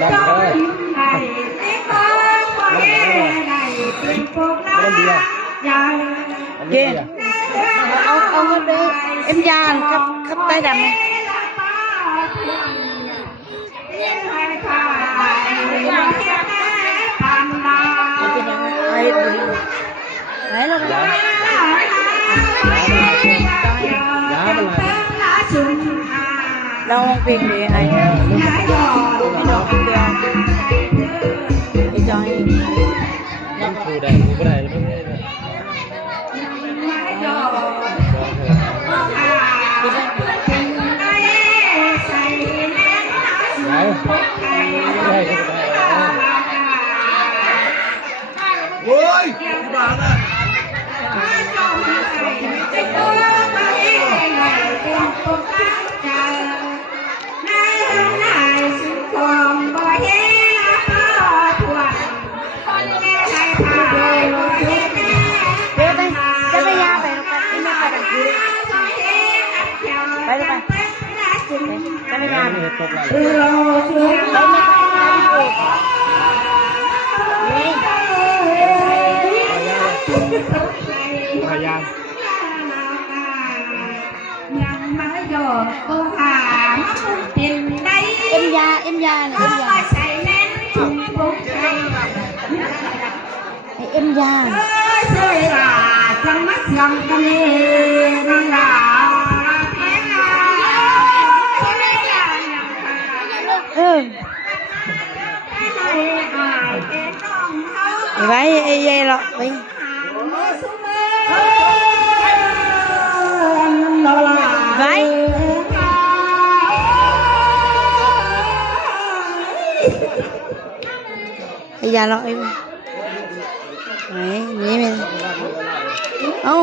ดังเลยเก่งเอาเงินไปเอ็มยานครับใต้ดำไหมไหนเราไปเราลองเพลงดีไอ้ดอกเดือนไอ้จอยมันครูได้ครูก็ได้ไม่ได้โอ้ยบาทอ่ะไปเลยไปจะไม่ยากตกแล้วพยายามยังไม่ยอมก็หาเป็นได้เอ็มยาเอ็มยาใส่แน่นชุมพุกใจเอ็มยาเสียจังมัดยังกันเลยนั่งด่าไว้ไอ้ยัยหรอไว้ไว้ไอ้ยาหรอไอ้ไหนนี่มันเอ้า